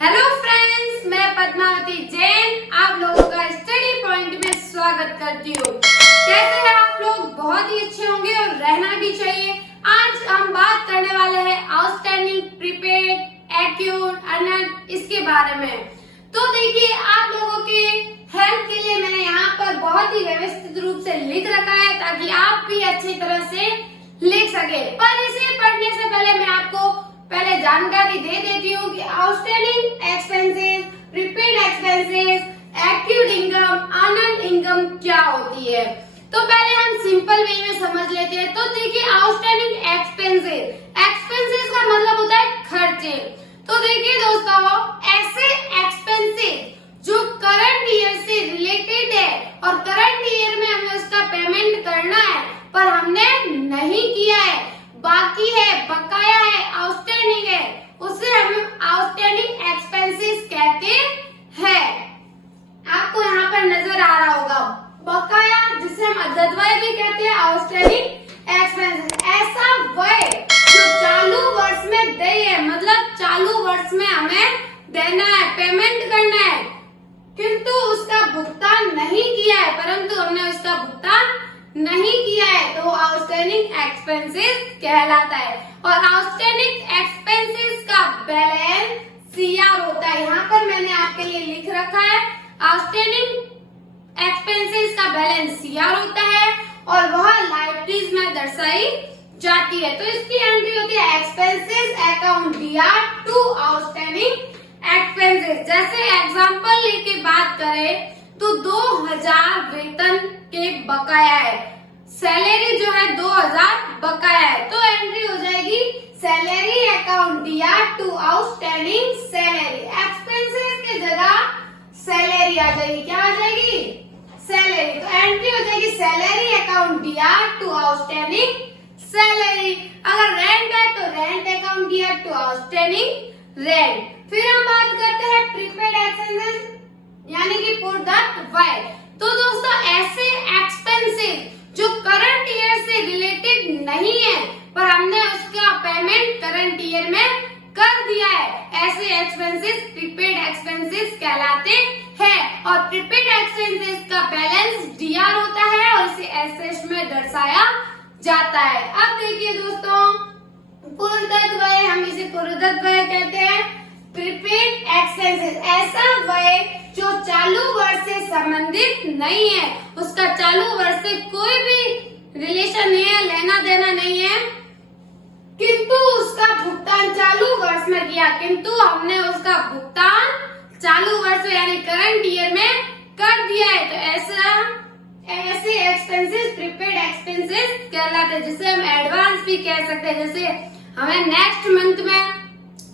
Hello friends, मैं पद्मावती जैन आप लोगों का स्टडी पॉइंट में स्वागत करती हूँ। कैसे हैं आप लोग? बहुत ही अच्छे होंगे और रहना भी चाहिए। आज हम बात करने वाले हैं आउटस्टैंडिंग, प्रीपेड, एक्यूट, अनंत इसके बारे में। तो देखिए, आप लोगों के हेल्प के लिए मैंने यहाँ पर बहुत ही व्यवस्थित रूप से लिख रखा है ताकि आप भी अच्छी तरह से लिख सके। पर इसे पढ़ने से पहले मैं आपको पहले जानकारी दे देती हूँ कि outstanding expenses, prepaid expenses, accrued income, अनंत इनकम क्या होती है। तो पहले हम सिंपल वे में समझ लेते हैं। तो देखिए, आउटस्टैंडिंग एक्सपेंसेस, एक्सपेंसेस का मतलब होता है खर्चे। तो देखिए दोस्तों, ऐसे एक्सपेंसेस जो करंट ईयर से रिलेटेड है और करंट ईयर में हमें उसका पेमेंट करना है पर हमने नहीं किया है, बाकी है, बकाया है, आउटस्टैंडिंग है, उसे हम आउटस्टैंडिंग एक्सपेंसेस कहते हैं। आपको यहाँ पर नजर आ रहा होगा बकाया, जिसे हम अजदव्य भी कहते हैं, आउटस्टैंडिंग एक्सपेंसेस। ऐसा व्यय जो चालू वर्ष में देय है, मतलब चालू वर्ष में हमें देना है, पेमेंट करना है, किंतु उसका भुगतान नहीं किया है, परंतु हमने उसका भुगतान नहीं किया है, तो वो आउटस्टैंडिंग एक्सपेंसेस कहलाता है। और आउटस्टैंडिंग एक्सपेंसेस का बैलेंस सीआर होता है। यहाँ पर मैंने आपके लिए लिख रखा है, आउटस्टैंडिंग एक्सपेंसेस का बैलेंस सीआर होता है और वह लाइब्रेरीज में दर्शाई जाती है। तो इसकी एंट्री होती है expenses account DR to outstanding expenses. जैसे एग्जांपल लेके बात करें तो 2000 वेतन के बकाया है, सैलरी जो है 2000 बकाया है, तो एंट्री हो जाएगी salary account DR to outstanding salary. Expenses की जगह सैलरी आ जाएगी। क्या आ जाएगी? सैलरी। तो एंट्री हो जाएगी salary account DR to outstanding salary. अगर रेंट है तो rent account DR to outstanding rent. फिर हम बात करते हैं प्रीपेड एक्सपेंसेस यानी कि व्यय। तो दोस्तों, ऐसे एक्सपेंसेस जो करंट ईयर से रिलेटेड नहीं है पर हमने उसका पेमेंट करंट ईयर में कर दिया है, ऐसे एक्सपेंसेस प्रीपेड एक्सपेंसेस कहलाते हैं। और प्रीपेड एक्सपेंसेस का बैलेंस डीआर होता है और इसे एसेट में दर्शाया जाता है। अब देखिए दोस्तों, पूर्वदत्त व्यय, हम इसे पूर्वदत्त व्यय कहते हैं। प्रीपेड एक्सपेंसेस ऐसा व्यय जो चालू वर्ष से संबंधित नहीं है, उसका चालू वर्ष से कोई भी रिलेशन नहीं है, लेना देना नहीं है, किंतु उसका भुगतान चालू वर्ष में किया, किंतु हमने उसका भुगतान चालू वर्ष में यानी करंट ईयर में कर दिया है, तो ऐसे एक्सपेंसेस प्रीपेड एक्सपेंसेस कहलाते हैं। जिसे हम एडवांस भी कह सकते हैं। जैसे हमें नेक्स्ट मंथ में,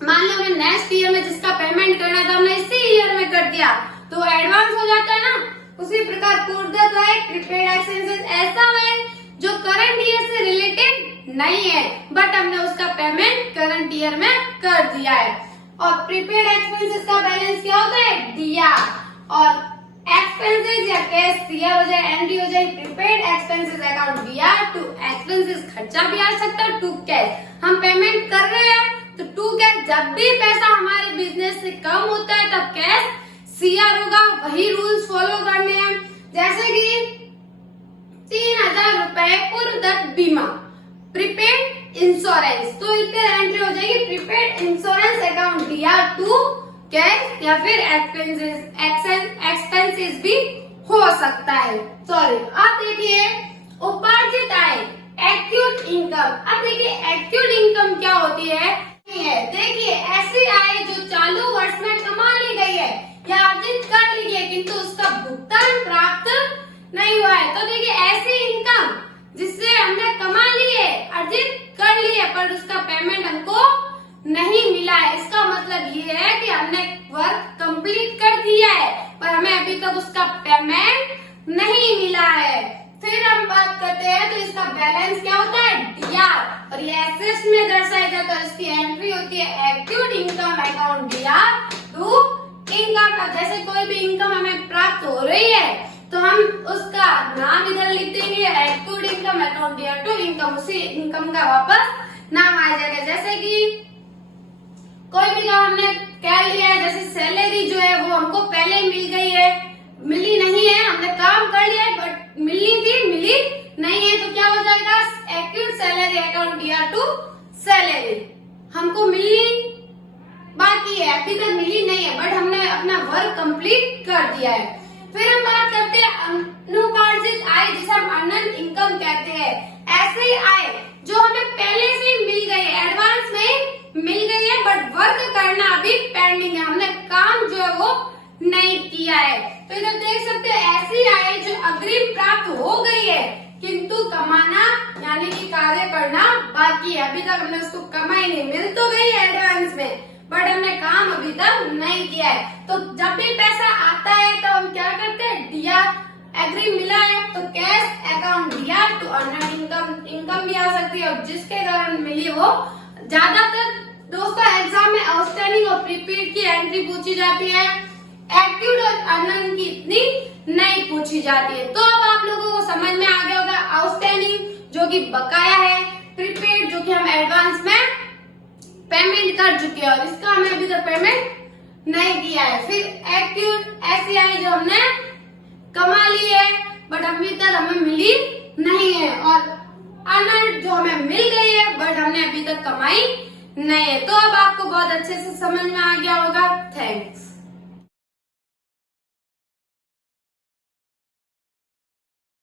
मान लो हमें नेक्स्ट ईयर में जिसका पेमेंट करना था हमने इसी ईयर में कर दिया तो एडवांस हो जाता है ना। उसी प्रकार पूर्वदत्त व्यय, प्रीपेड एक्सपेंसेस ऐसा व्यय जो करंट ईयर से रिलेटेड नहीं है बट हमने उसका पेमेंट करंट ईयर में कर दिया है। और प्रीपेड एक्सपेंसेस का बैलेंस क्या होता है? डीआर। और एक्सपेंसेस या कैश सीआर हो जाए, एनडी हो जाए। Prepaid expenses account DR to expenses खर्चा भी आ सकता है, टू कैश हम पेमेंट कर रहे हैं तो टू कैश, जब भी पैसा हमारे बिजनेस से कम होता है तब कैश सीआर होगा। वही रूल्स फॉलो करने हैं। जैसे कि 3000 रुपए पूर्वदत्त बीमा, प्रीपेड इंश्योरेंस, तो इतने एंट्री हो जाएगी prepaid insurance account DR to cash या फिर एक्सपेंसेस भी हो सकता है। सॉरी। अब देखिए उपार्जित आय, एक्यूट इनकम। अब देखिए एक्यूट इनकम क्या होती है? देखिए, ऐसी आय जो चालू वर्ष में कमा ली गई है या अर्जित कर ली है किंतु उसका भुगतान प्राप्त नहीं हुआ है। तो देखिए, ऐसी इनकम जिससे हमने कमा ली है, अर्जित कर ली है पर उसका पेमेंट हमको नहीं मिला है, इसका मतलब ये है कि हमने वर्क कंप्लीट कर दिया है पर हमें अभी तक उसका पेमेंट नहीं मिला है। फिर हम बात करते हैं तो इसका बैलेंस क्या होता है? डीआर। और ये एसेट्स में दर्शाया जाता है। इसकी एंट्री होती है accrued income account DR to income. जैसे कोई भी इनकम हमें प्राप्त हो रही है तो हम उसका नाम इधर लिख देंगे, accrued income account DR to income, उसी इनकम का वापस नाम आ जाएगा। जैसे कि कोई भी काम हमने कह लिया है, जैसे सैलरी जो है वो हमको पहले मिल गई है, मिली नहीं है, हमने काम कर लिया है बट मिली थी, मिली नहीं है, तो क्या हो जाएगा, accrued salary account DR to salary. हमको मिलनी बाकी है, अभी तक मिली नहीं है, बट हमने अपना वर्क कंप्लीट कर दिया है। फिर हम बात करते हैं अनुपार्जित आय, जिसे हम अर्नड इनकम कहते हैं। ऐसे आय जो हमें पहले से मिल गई है, एडवांस में मिल गई है, बट वर्क करना अभी पेंडिंग है, हमने काम जो है वो नहीं किया है। तो इधर देख सकते हैं ऐसी आय जो अग्रिम प्राप्त हो गई है किंतु कमाना यानी कि कार्य करना बाकी है, अभी तक हमने उसको कमाई नहीं, मिल तो गई है एडवांस में बट हमने काम अभी तक नहीं किया है। तो जब भी पैसा आता है तो हम क्या करते हैं, दिया एग्री मिला है तो कैश अकाउंट दिया तो अर्नड इनकम भी आ सकती है, और जिसके कारण मिली वो ज्यादातर दोस्तों एग्जाम में आउटस्टैंडिंग और प्रीपेड की एंट्री पूछी जाती है, एक्टिव और अर्नड की इतनी नहीं पूछी जाती है। तो अब आप लोगों को समझ में आ गया होगा, आउटस्टैंडिंग जो कि बकाया है, प्रीपेड जो कि हम एडवांस में पेमेंट कर चुके हैं और इसका हमें अभी तक पेमेंट नहीं किया है। फिर एक्टिव ऐसी आय जो हमने कमा ली है बट अभी तक हमें मिली नहीं है, और अर्नड जो हमें मिल गई है बट हमने अभी तक कमाई नहीं है। तो अब आपको बहुत अच्छे से समझ में आ गया होगा। थैंक्स।